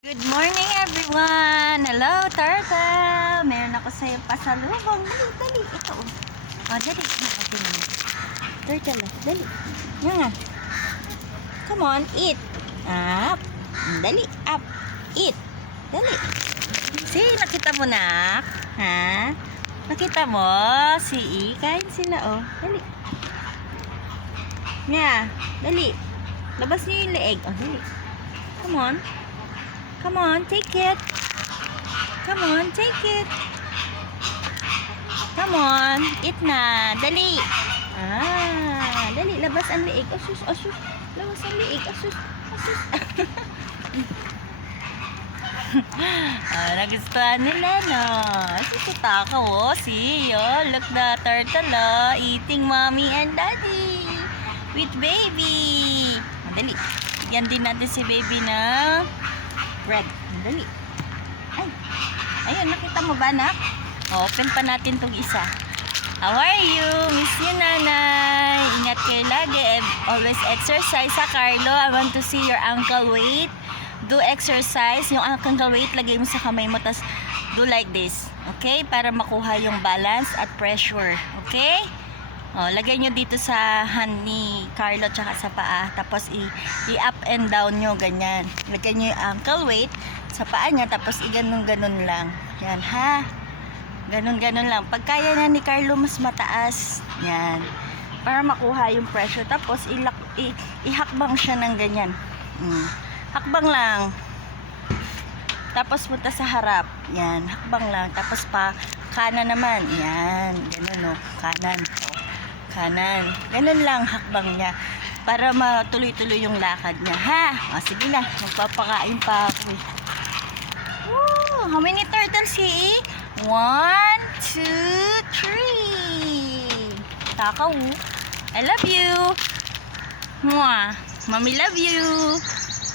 Good morning everyone! Hello turtle! Meron ako sa'yo pasalubong. Dali, ito oh. Oh, dali. Nakatin mo. Turtle, dali. Yan nga. Come on, eat. Up. Dali, up. Eat. Dali. See, nakita mo na? Ha? Nakita mo? See, kain sila oh. Dali. Nga, dali. Labas niyo yung leeg. Oh, dali. Come on. Come on, take it. Come on, take it. Come on, eat na. Dali. Dali. Labas ang liig. Asus. Labas ang liig. Asus. Nagustuhan nila, no? Sisita ka, oh. See, oh. Look the turtle, oh. Eating mommy and daddy. With baby. Dali. Yan din natin si baby na bread. Dali. Ayun, nakita mo ba, nak? Open pa natin tong isa. How are you? Miss you, nanay. Ingat kayo lagi. Always exercise, ha, Carlo? I want to see your ankle weight. Do exercise. Yung ankle weight, lagay mo sa kamay mo, tas do like this. Okay? Para makuha yung balance at pressure. Okay? O, lagay nyo dito sa hand ni Carlo tsaka sa paa. Tapos i-up and down nyo, ganyan. Lagay nyo yung ankle weight sa paa niya. Tapos i-ganon-ganon lang. Yan, ha? Ganon-ganon lang. Pag kaya na ni Carlo, mas mataas. Yan. Para makuha yung pressure. Tapos ihakbang siya ng ganyan. Hakbang lang. Tapos punta sa harap. Yan, hakbang lang. Tapos pa kanan naman. Yan, ganon, no? Kanan. Kanan. Ganun lang hakbang niya para matuloy-tuloy yung lakad niya, ha? O, sige na, magpapakain pa ako. Woo! How many turtles he eat? 1, 2, 3. Takaw. I love you. Mwah. Mommy love you.